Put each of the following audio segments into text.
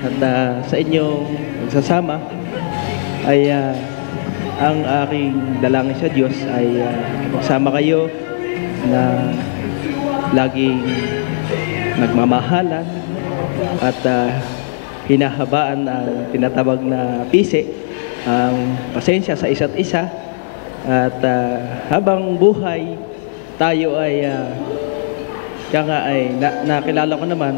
at sa inyong pagsasama ay ang aking dalangin sa Diyos ay magsama kayo na laging nagmamahalan at hinahabaan ang tinatawag na pisi, ang pasensya sa isa't isa. At habang buhay, tayo ay kaya nga ay nakilala ko naman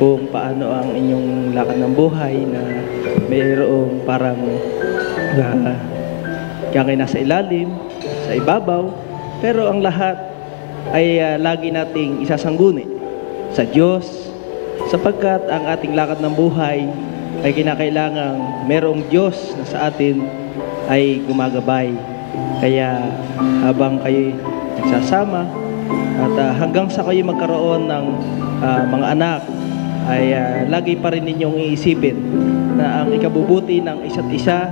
kung paano ang inyong lakad ng buhay na mayroong parang kaya nga nasa ilalim, sa ibabaw, pero ang lahat ay lagi nating isasangguni sa Diyos, sapagkat ang ating lakad ng buhay ay kinakailangang mayroong Diyos na sa atin ay gumagabay. Kaya habang kayo nagsasama at hanggang sa kayo magkaroon ng mga anak, ay lagi pa rin ninyong iisipin na ang ikabubuti ng isa't isa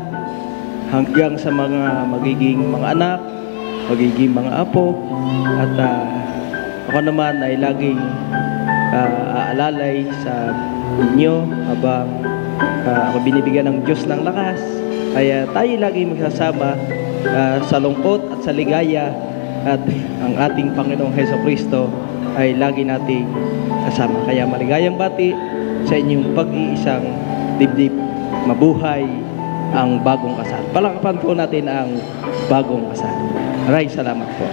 hanggang sa mga magiging mga anak, magiging mga apo. At ako naman ay laging aalalay sa inyo habang ako binibigyan ng Diyos ng lakas. Kaya tayo lagi magsasama sa lungkot at sa ligaya, at ang ating Panginoong Hesukristo ay lagi nating kasama. Kaya maligayang bati sa inyong pag-iisang dibdib. Mabuhay ang bagong kasal. Palakpakan po natin ang bagong kasal. Maraming salamat po.